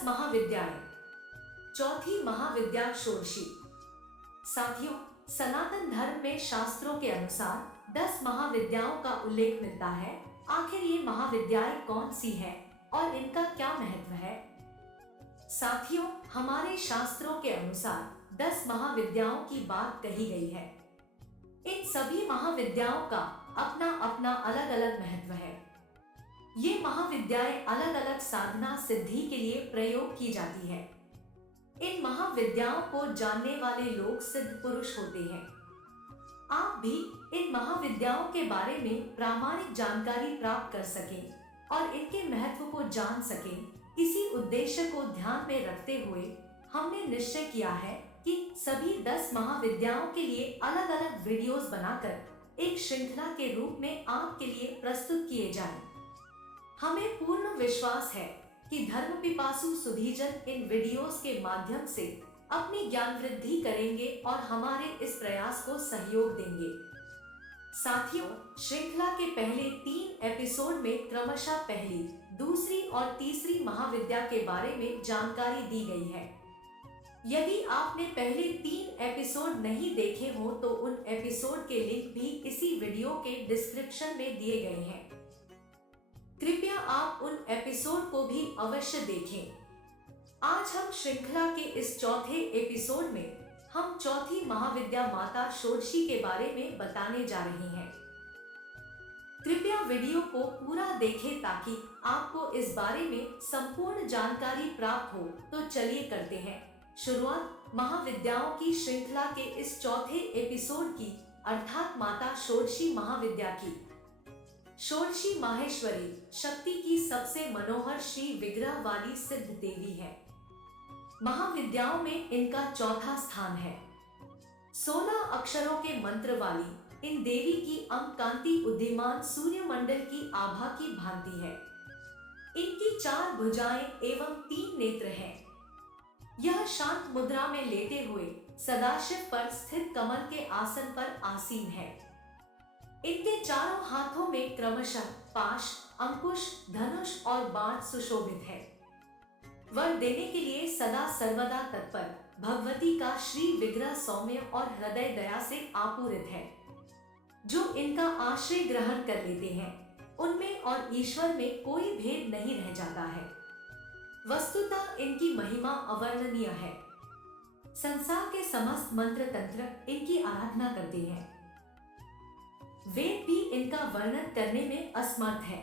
10 महाविद्याएं। चौथी महाविद्या षोडशी। साथियों, सनातन धर्म में शास्त्रों के अनुसार 10 महाविद्याओं का उल्लेख मिलता है। आखिर ये महाविद्याएं कौन सी हैं और इनका क्या महत्व है? साथियों, हमारे शास्त्रों के अनुसार 10 महाविद्याओं की बात कही गई है। इन सभी महाविद्याओं का अपना अपना अलग अलग महत्व है। ये महाविद्याएं अलग अलग साधना सिद्धि के लिए प्रयोग की जाती है। इन महाविद्याओं को जानने वाले लोग सिद्ध पुरुष होते हैं। आप भी इन महाविद्याओं के बारे में प्रामाणिक जानकारी प्राप्त कर सकें और इनके महत्व को जान सकें, इसी उद्देश्य को ध्यान में रखते हुए हमने निश्चय किया है कि सभी 10 महाविद्याओं के लिए अलग अलग वीडियोस बनाकर एक श्रृंखला के रूप में आपके लिए प्रस्तुत किए जाएं। हमें पूर्ण विश्वास है कि धर्म पिपासु सुधीजन इन वीडियोस के माध्यम से अपनी ज्ञान वृद्धि करेंगे और हमारे इस प्रयास को सहयोग देंगे। साथियों, श्रृंखला के पहले 3 एपिसोड में क्रमशः पहली, दूसरी और तीसरी महाविद्या के बारे में जानकारी दी गई है। यदि आपने पहले 3 एपिसोड नहीं देखे हो तो उन एपिसोड के लिंक भी इसी वीडियो के डिस्क्रिप्शन में दिए गए हैं। कृपया आप उन एपिसोड को भी अवश्य देखें। आज हम श्रृंखला के इस चौथे एपिसोड में हम चौथी महाविद्या माता षोडशी के बारे में बताने जा रहे हैं। कृपया वीडियो को पूरा देखें ताकि आपको इस बारे में संपूर्ण जानकारी प्राप्त हो। तो चलिए करते हैं शुरुआत महाविद्याओं की श्रृंखला के इस चौथे एपिसोड की, अर्थात माता षोडशी महाविद्या की। षोडशी माहेश्वरी शक्ति की सबसे मनोहर श्री विग्रह वाली सिद्ध देवी है। महाविद्याओं में इनका चौथा स्थान है। 16 अक्षरों के मंत्र वाली इन देवी की कांति उदीयमान सूर्यमंडल की आभा की भांति है। इनकी 4 भुजाएं एवं 3 नेत्र हैं। यह शांत मुद्रा में लेटे हुए सदाशिव पर स्थित कमल के आसन पर आसीन है। इनके चारों हाथों में क्रमशः पाश, अंकुश, धनुष और बाण सुशोभित है। वर देने के लिए सदा सर्वदा तत्पर भगवती का श्री विग्रह सौम्य और हृदय दया से आपूरित है। जो इनका आश्रय ग्रहण कर लेते हैं उनमें और ईश्वर में कोई भेद नहीं रह जाता है। वस्तुतः इनकी महिमा अवर्णनीय है। संसार के समस्त मंत्र तंत्र इनकी आराधना करते हैं। वेद भी इनका वर्णन करने में असमर्थ है।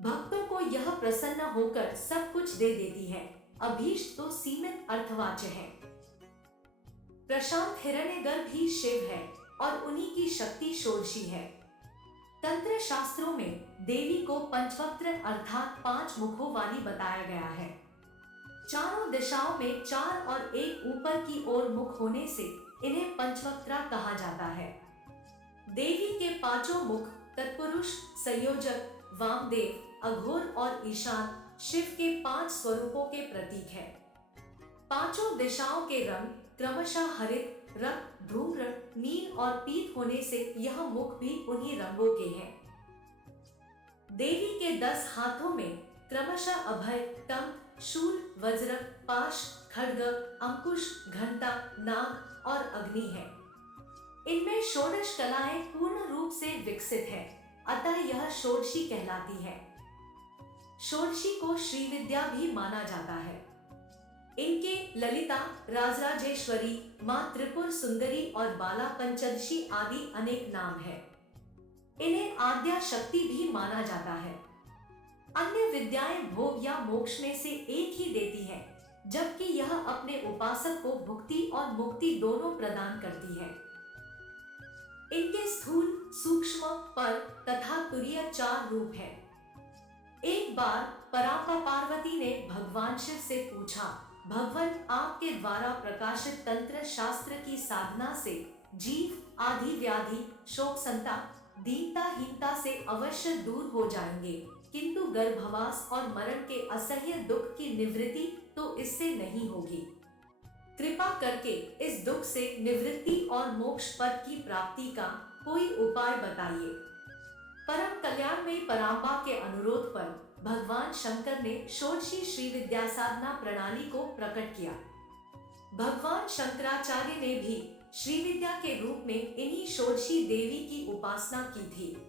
भक्तों को यह प्रसन्न होकर सब कुछ दे देती है। अभीष्ट तो सीमित अर्थवाच्य है। प्रशांत हिरण्यगर्भ ही शिव है और उन्हीं की शक्ति षोडशी है। तंत्र शास्त्रों में देवी को पंचवक्त्र अर्थात 5 मुखों वाली बताया गया है। चारों दिशाओं में 4 और एक ऊपर की ओर मुख होने से इन्हें पंचवक्त्रा कहा जाता है। देवी के 5 मुख तत्पुरुष, संयोजक, वामदेव, अघोर और ईशान शिव के 5 स्वरूपों के प्रतीक है। 5 दिशाओं के रंग क्रमशः हरित, रक्त, धूम्र, नील और पीत होने से यह मुख भी उन्हीं रंगों के हैं। देवी के 10 हाथों में क्रमशः अभय, टंक, शूल, वज्र, पाश, खड्ग, अंकुश, घंटा, नाग और अग्नि है। इनमें षोडश कलाएं पूर्ण रूप से विकसित है, अतः यह षोडशी कहलाती है। षोडशी को श्रीविद्या भी माना जाता है। इनके ललिता, राजराजेश्वरी, मां त्रिपुर सुंदरी और बाला पंचदशी आदि अनेक नाम है। इन्हें आद्या शक्ति भी माना जाता है। अन्य विद्याएं भोग या मोक्ष में से एक ही देती है, जबकि यह अपने उपासक को भुक्ति और मुक्ति दोनों प्रदान करती है। इनके स्थूल, सूक्ष्म, पर तथा तुरीय 4 रूप है। एक बार परापा पार्वती ने भगवान शिव से पूछा, भगवान, आपके द्वारा प्रकाशित तंत्र शास्त्र की साधना से जीव आदि व्याधि, शोक, संताप, दीनता, हीनता से अवश्य दूर हो जाएंगे, किंतु गर्भवास और मरण के असह्य दुख की निवृत्ति तो इससे नहीं होगी। कृपा करके इस दुख से निवृत्ति और मोक्ष पद की प्राप्ति का कोई उपाय बताइए। परम कल्याण में पराम्बा के अनुरोध पर भगवान शंकर ने षोडशी श्री विद्या साधना प्रणाली को प्रकट किया। भगवान शंकराचार्य ने भी श्री विद्या के रूप में इन्हीं षोडशी देवी की उपासना की थी।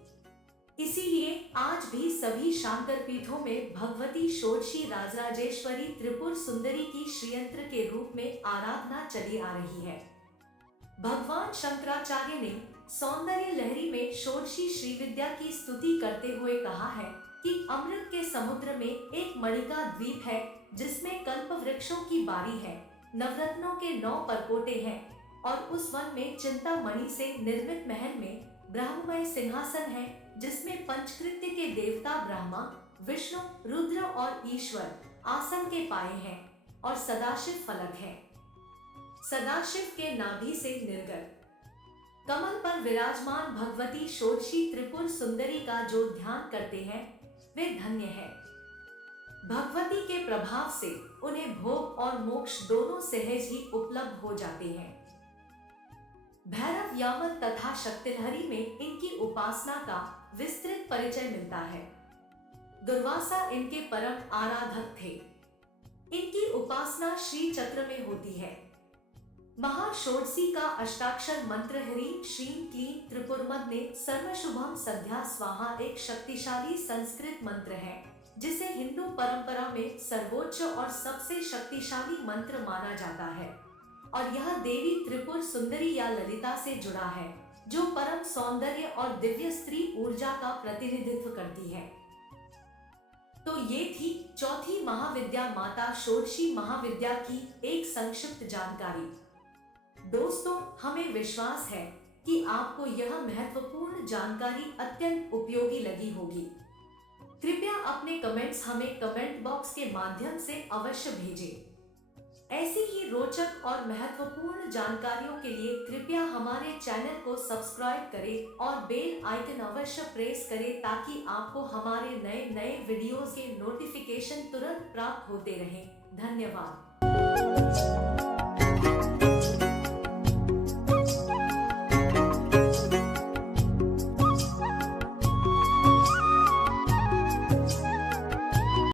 इसीलिए आज भी सभी शांकर पीठों में भगवती षोडशी राजराजेश्वरी त्रिपुर सुंदरी की श्रीयंत्र के रूप में आराधना चली आ रही है। भगवान शंकराचार्य ने सौंदर्य लहरी में षोडशी श्री विद्या की स्तुति करते हुए कहा है कि अमृत के समुद्र में एक मणिका द्वीप है जिसमें कल्प वृक्षों की बारी है, नवरत्नों के 9 परकोटे हैं और उस वन में चिंतामणि से निर्मित महल में ब्रह्ममय सिंहासन है जिसमें पंचकृत्य के देवता ब्रह्मा, विष्णु, रुद्र और ईश्वर आसन के पाए हैं और सदाशिव फलक है। सदाशिव के नाभि से निर्गत कमल पर विराजमान भगवती षोडशी त्रिपुर सुंदरी का जो ध्यान करते हैं वे धन्य है। भगवती के प्रभाव से उन्हें भोग और मोक्ष दोनों सहज ही उपलब्ध हो जाते हैं। भैरव यामन तथा शक्तिलहरी में इनकी उपासना का विस्तृत परिचय मिलता है। दुर्वासा इनके परम आराधक थे। इनकी उपासना श्री चक्र में होती है। महाषोडशी का अष्टाक्षर मंत्र ह्रीं श्रीं क्लीं त्रिपुरमदने सर्वशुभम संध्या स्वाहा एक शक्तिशाली संस्कृत मंत्र है जिसे हिंदू परंपरा में सर्वोच्च और सबसे शक्तिशाली मंत्र माना जाता है और यह देवी त्रिपुर सुंदरी या ललिता से जुड़ा है जो परम सौंदर्य और दिव्य स्त्री ऊर्जा का प्रतिनिधित्व करती है। तो ये थी चौथी महाविद्या माता षोडशी महाविद्या की एक संक्षिप्त जानकारी। दोस्तों, हमें विश्वास है कि आपको यह महत्वपूर्ण जानकारी अत्यंत उपयोगी लगी होगी। कृपया अपने कमेंट्स हमें कमेंट बॉक्स के माध्यम से अवश्य भेजें। ऐसी ही रोचक और महत्वपूर्ण जानकारियों के लिए कृपया हमारे चैनल को सब्सक्राइब करें और बेल आइकन अवश्य प्रेस करें ताकि आपको हमारे नए वीडियोस के नोटिफिकेशन तुरंत प्राप्त होते रहें। धन्यवाद।